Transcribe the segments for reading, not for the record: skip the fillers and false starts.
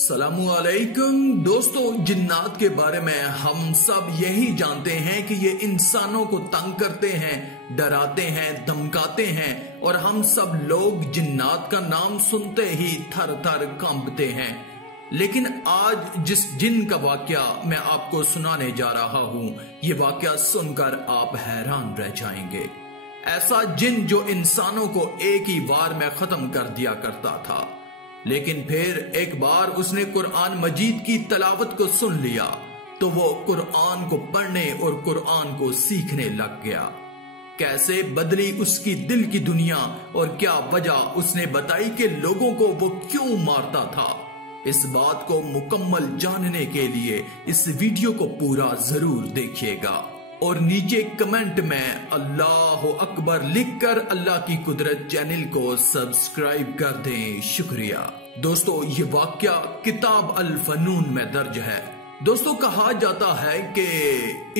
अस्सलाम वालेकुम दोस्तों, जिन्नात के बारे में हम सब यही जानते हैं कि ये इंसानों को तंग करते हैं, डराते हैं, धमकाते हैं और हम सब लोग जिन्नात का नाम सुनते ही थर थर कांपते हैं। लेकिन आज जिस जिन का वाकया मैं आपको सुनाने जा रहा हूँ, ये वाकया सुनकर आप हैरान रह जाएंगे। ऐसा जिन जो इंसानों को एक ही बार में खत्म कर दिया करता था, लेकिन फिर एक बार उसने कुरान मजीद की तलावत को सुन लिया तो वो कुरान को पढ़ने और कुरान को सीखने लग गया। कैसे बदली उसकी दिल की दुनिया और क्या वजह उसने बताई कि लोगों को वो क्यों मारता था। इस बात को मुकम्मल जानने के लिए इस वीडियो को पूरा जरूर देखिएगा और नीचे कमेंट में अल्लाह अकबर लिखकर अल्लाह की कुदरत चैनल को सब्सक्राइब कर दें। शुक्रिया। दोस्तों, ये वाकया किताब अल फनून में दर्ज है। दोस्तों, कहा जाता है कि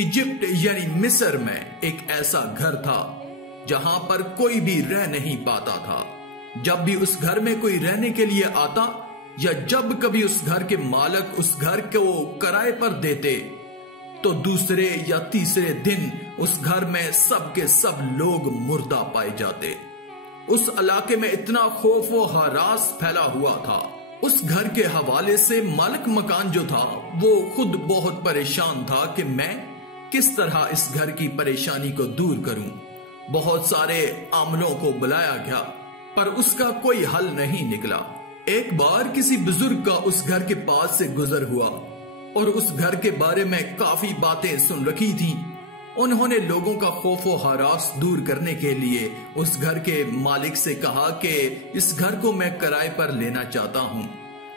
इजिप्ट यानी मिस्र में एक ऐसा घर था जहां पर कोई भी रह नहीं पाता था। जब भी उस घर में कोई रहने के लिए आता या जब कभी उस घर के मालिक उस घर को किराए पर देते तो दूसरे या तीसरे दिन उस घर में सब के सब लोग मुर्दा पाए जाते। उस इलाके में इतना खौफ व हरास फैला हुआ था। उस घर के हवाले से मालिक मकान जो था वो खुद बहुत परेशान था कि मैं किस तरह इस घर की परेशानी को दूर करूं। बहुत सारे आमलों को बुलाया गया पर उसका कोई हल नहीं निकला। एक बार किसी बुजुर्ग का उस घर के पास से गुजर हुआ और उस घर के बारे में काफी बातें सुन रखी थी। उन्होंने लोगों का खौफ व हरास दूर करने के लिए उस घर के मालिक से कहा कि इस घर को मैं किराए पर लेना चाहता हूँ,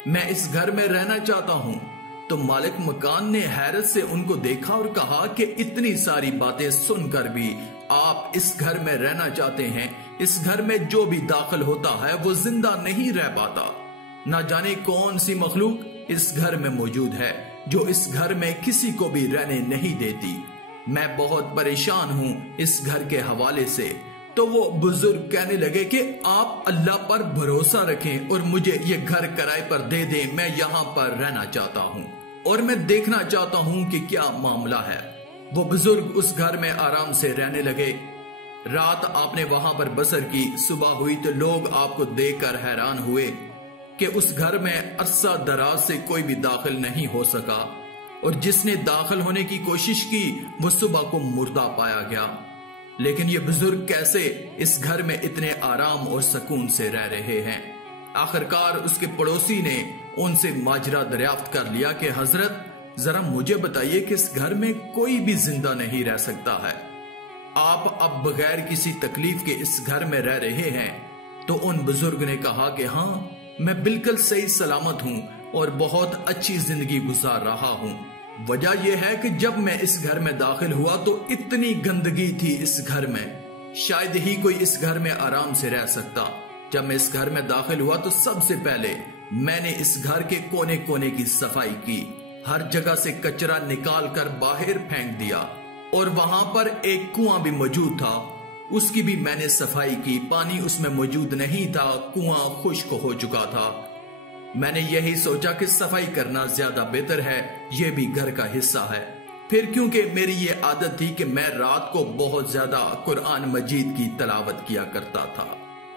मैं इस घर में रहना चाहता हूँ। तो मालिक मकान ने हैरत से उनको देखा और कहा कि इतनी सारी बातें सुनकर भी आप इस घर में रहना चाहते हैं। इस घर में जो भी दाखिल होता है वो जिंदा नहीं रह पाता। ना जाने कौन सी मखलूक इस घर में मौजूद है जो इस घर में किसी को भी रहने नहीं देती। मैं बहुत परेशान हूँ इस घर के हवाले से। तो वो बुजुर्ग कहने लगे कि आप अल्लाह पर भरोसा रखें और मुझे ये घर किराए पर दे दें। मैं यहाँ पर रहना चाहता हूँ और मैं देखना चाहता हूँ कि क्या मामला है। वो बुजुर्ग उस घर में आराम से रहने लगे। रात आपने वहां पर बसर की। सुबह हुई तो लोग आपको देखकर हैरान हुए कि उस घर में अरसा दराज से कोई भी दाखिल नहीं हो सका और जिसने दाखिल होने की कोशिश की वो सुबह को मुर्दा पाया गया। लेकिन ये बुजुर्ग कैसे इस घर में इतने आराम और सुकून से रह रहे हैं। आखिरकार उसके पड़ोसी ने उनसे माजरा दरियाफ्त कर लिया कि हजरत, जरा मुझे बताइए कि इस घर में कोई भी जिंदा नहीं रह सकता है। आप अब बगैर किसी तकलीफ के इस घर में रह रहे हैं। तो उन बुजुर्ग ने कहा कि हाँ, मैं बिल्कुल सही सलामत हूँ और बहुत अच्छी जिंदगी गुजार रहा हूँ। वजह यह है कि जब मैं इस घर में दाखिल हुआ तो इतनी गंदगी थी इस घर में, शायद ही कोई इस घर में आराम से रह सकता। जब मैं इस घर में दाखिल हुआ तो सबसे पहले मैंने इस घर के कोने कोने की सफाई की, हर जगह से कचरा निकाल कर बाहर फेंक दिया और वहां पर एक कुआं भी मौजूद था, उसकी भी मैंने सफाई की। पानी उसमें मौजूद नहीं था, कुआं खुश्क हो चुका था। मैंने यही सोचा कि सफाई करना ज्यादा बेहतर है, यह भी घर का हिस्सा है। फिर क्योंकि मेरी ये आदत थी कि मैं रात को बहुत ज्यादा कुरान मजीद की तलावत किया करता था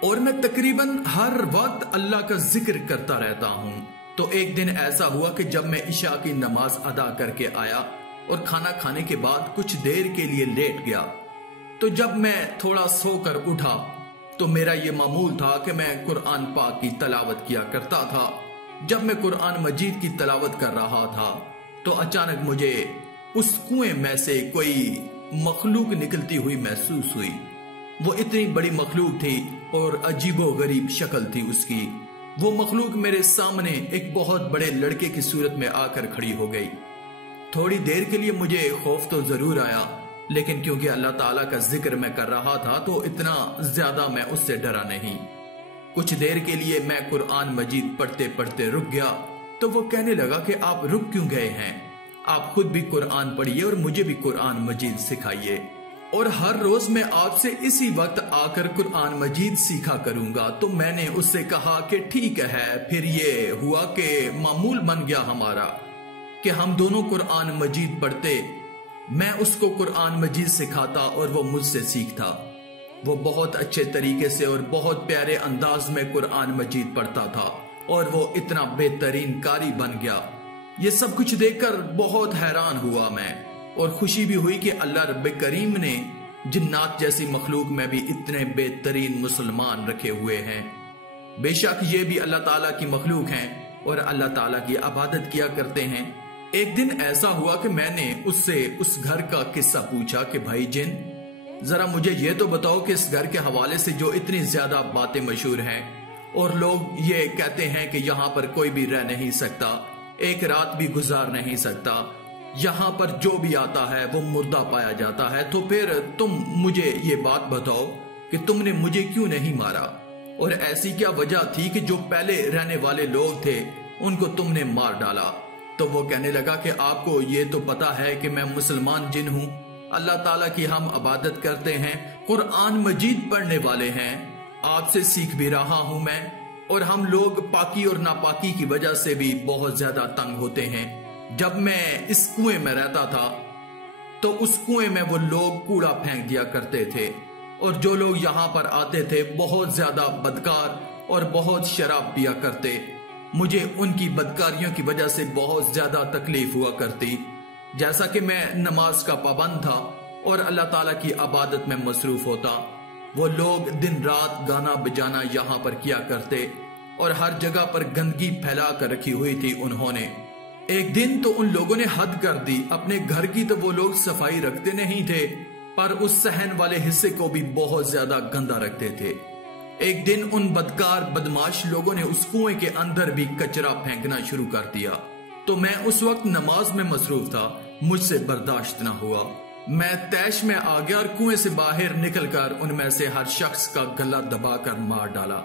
और मैं तकरीबन हर वक्त अल्लाह का जिक्र करता रहता हूँ। तो एक दिन ऐसा हुआ कि जब मैं इशा की नमाज अदा करके आया और खाना खाने के बाद कुछ देर के लिए लेट गया, तो जब मैं थोड़ा सोकर उठा तो मेरा ये मामूल था कि मैं कुरान पाक की तलावत किया करता था। जब मैं कुरान मजीद की तलावत कर रहा था तो अचानक मुझे उस कुएं में से कोई मखलूक निकलती हुई महसूस हुई। वो इतनी बड़ी मखलूक थी और अजीबो गरीब शक्ल थी उसकी। वो मखलूक मेरे सामने एक बहुत बड़े लड़के की सूरत में आकर खड़ी हो गई। थोड़ी देर के लिए मुझे खौफ तो जरूर आया, लेकिन क्योंकि अल्लाह ताला का जिक्र मैं कर रहा था तो इतना ज्यादा मैं उससे डरा नहीं। कुछ देर के लिए मैं कुरान मजीद पढ़ते पढ़ते रुक गया। तो वो कहने लगा कि आप रुक क्यों गए हैं, आप खुद भी कुरान पढ़िए और मुझे भी कुरान मजीद सिखाइए। और हर रोज मैं आपसे इसी वक्त आकर कुरान मजीद सीखा करूंगा। तो मैंने उससे कहा कि ठीक है। फिर ये हुआ कि मामूल बन गया हमारा कि हम दोनों कुरान मजीद पढ़ते। मैं उसको कुरान मजीद सिखाता और वो मुझसे सीखता। वो बहुत अच्छे तरीके से और बहुत प्यारे अंदाज में कुरान मजीद पढ़ता था और वो इतना बेहतरीन कारी बन गया। ये सब कुछ देखकर बहुत हैरान हुआ मैं, और खुशी भी हुई कि अल्लाह रब्बे करीम ने जिन्नात जैसी मखलूक में भी इतने बेहतरीन मुसलमान रखे हुए हैं। बेशक ये भी अल्लाह ताला की मखलूक हैं और अल्लाह ताला की इबादत किया करते हैं। एक दिन ऐसा हुआ कि मैंने उससे उस घर का किस्सा पूछा कि भाई जिन, जरा मुझे ये तो बताओ कि इस घर के हवाले से जो इतनी ज्यादा बातें मशहूर हैं और लोग ये कहते हैं कि यहाँ पर कोई भी रह नहीं सकता, एक रात भी गुजार नहीं सकता, यहाँ पर जो भी आता है वो मुर्दा पाया जाता है, तो फिर तुम मुझे ये बात बताओ कि तुमने मुझे क्यों नहीं मारा, और ऐसी क्या वजह थी कि जो पहले रहने वाले लोग थे उनको तुमने मार डाला। तो वो कहने लगा कि आपको ये तो पता है कि मैं मुसलमान जिन हूँ, अल्लाह ताला की हम इबादत करते हैं, कुरान मजीद पढ़ने वाले हैं, आपसे सीख भी रहा हूं मैं, और हम लोग पाकी और नापाकी की वजह से भी बहुत ज्यादा तंग होते हैं। जब मैं इस कुएं में रहता था तो उस कुएं में वो लोग कूड़ा फेंक दिया करते थे, और जो लोग यहाँ पर आते थे बहुत ज्यादा बदकार और बहुत शराब पिया करते। मुझे उनकी बदकारियों की वजह से बहुत ज्यादा तकलीफ हुआ करती। जैसा कि मैं नमाज का पाबंद था और अल्लाह ताला की इबादत में मसरूफ होता, वो लोग दिन रात गाना बजाना यहाँ पर किया करते और हर जगह पर गंदगी फैला कर रखी हुई थी उन्होंने। एक दिन तो उन लोगों ने हद कर दी। अपने घर की तो वो लोग सफाई रखते नहीं थे, पर उस सहन वाले हिस्से को भी बहुत ज्यादा गंदा रखते थे। एक दिन उन बदकार बदमाश लोगों ने उस कुएं के अंदर भी कचरा फेंकना शुरू कर दिया। तो मैं उस वक्त नमाज में मसरूफ था, मुझसे बर्दाश्त न हुआ। मैं तैश में आ गया और कुएं से बाहर निकलकर उनमें से हर शख्स का गला दबाकर मार डाला।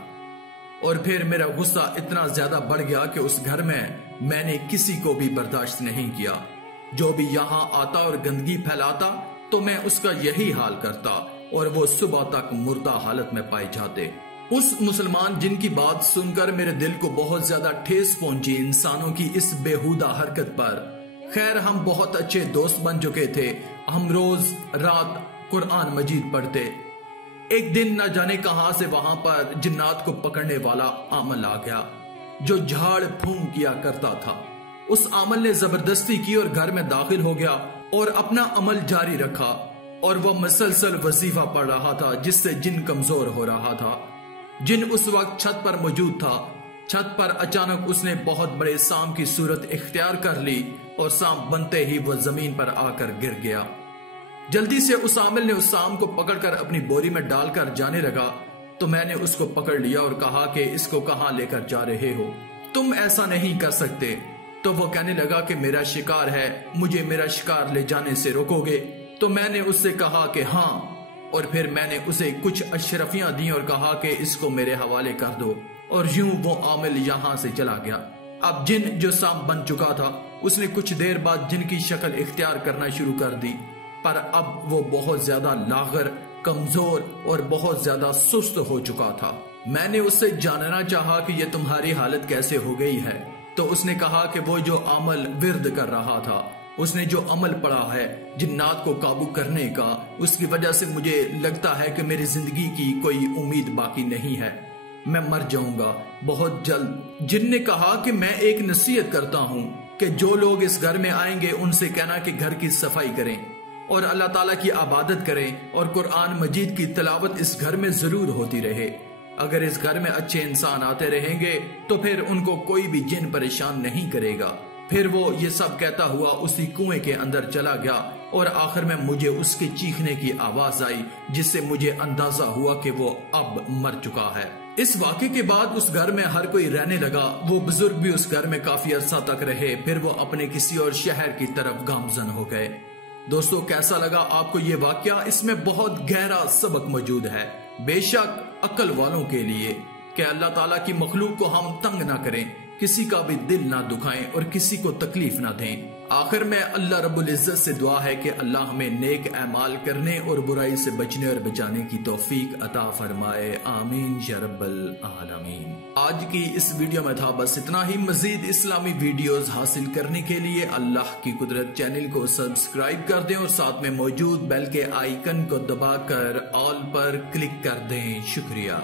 और फिर मेरा गुस्सा इतना ज्यादा बढ़ गया कि उस घर में मैंने किसी को भी बर्दाश्त नहीं किया। जो भी यहाँ आता और गंदगी फैलाता तो मैं उसका यही हाल करता, और वो सुबह तक मुर्दा हालत में पाए जाते। उस मुसलमान जिन की बात सुनकर मेरे दिल को बहुत ज्यादा ठेस पहुंची इंसानों की इस बेहुदा हरकत पर। खैर, हम बहुत अच्छे दोस्त बन चुके थे। हम रोज रात कुरान मजीद पढ़ते। एक दिन न जाने कहां से वहां पर जिन्नात को पकड़ने वाला आमल आ गया, जो झाड़ फूंक किया करता था। उस आमल ने जबरदस्ती की और घर में दाखिल हो गया और अपना अमल जारी रखा, और वह मसलसल वजीफा पढ़ रहा था, जिससे जिन कमजोर हो रहा था। जिन उस वक्त छत पर मौजूद था। छत पर अचानक उसने बहुत बड़े सांप की सूरत इख्तियार कर ली, और सांप बनते ही वह जमीन पर आकर गिर गया। जल्दी से उस आमिल ने उस सांप को पकड़कर अपनी बोरी में डालकर जाने लगा। तो मैंने उसको पकड़ लिया और कहा कि इसको कहां लेकर जा रहे हो, तुम ऐसा नहीं कर सकते। तो वो कहने लगा कि मेरा शिकार है, मुझे मेरा शिकार ले जाने से रोकोगे? तो मैंने उससे कहा कि हाँ, और फिर मैंने उसे कुछ अशरफियां दी और कहा कि इसको मेरे हवाले कर दो, और यूं वो आमिल यहाँ से चला गया। अब जिन जो सांप बन चुका था, उसने कुछ देर बाद जिन की शक्ल इख्तियार करना शुरू कर दी, पर अब वो बहुत ज्यादा लागर, कमजोर और बहुत ज्यादा सुस्त हो चुका था। मैंने उससे जानना चाहा कि ये तुम्हारी हालत कैसे हो गई है। तो उसने कहा कि वो जो अमल विर्द कर रहा था, उसने जो अमल पढ़ा है जिन्नात को काबू करने का, उसकी वजह से मुझे लगता है कि मेरी जिंदगी की कोई उम्मीद बाकी नहीं है, मैं मर जाऊंगा बहुत जल्द। जिन ने कहा कि मैं एक नसीहत करता हूँ कि जो लोग इस घर में आएंगे उनसे कहना कि घर की सफाई करें और अल्लाह ताला की इबादत करें, और कुरान मजीद की तिलावत इस घर में जरूर होती रहे। अगर इस घर में अच्छे इंसान आते रहेंगे तो फिर उनको कोई भी जिन परेशान नहीं करेगा। फिर वो ये सब कहता हुआ उसी कुएं के अंदर चला गया, और आखिर में मुझे उसके चीखने की आवाज आई, जिससे मुझे अंदाजा हुआ कि वो अब मर चुका है। इस वाक़े के बाद उस घर में हर कोई रहने लगा। वो बुजुर्ग भी उस घर में काफी अरसा तक रहे, फिर वो अपने किसी और शहर की तरफ गामजन हो गए। दोस्तों, कैसा लगा आपको ये वाकया? इसमें बहुत गहरा सबक मौजूद है, बेशक अक्ल वालों के लिए, कि अल्लाह ताला की मखलूक को हम तंग ना करें, किसी का भी दिल ना दुखाएं और किसी को तकलीफ ना दें। आखिर में अल्लाह रब्बुल इज्जत से दुआ है कि अल्लाह हमें नेक अमाल करने और बुराई से बचने और बचाने की तौफीक अता फरमाए। आमीन या रब्बल आलमीन। आज की इस वीडियो में था बस इतना ही। मजीद इस्लामी वीडियोस हासिल करने के लिए अल्लाह की कुदरत चैनल को सब्सक्राइब कर दें और साथ में मौजूद बेल के आइकन को दबाकर ऑल पर क्लिक कर दें। शुक्रिया।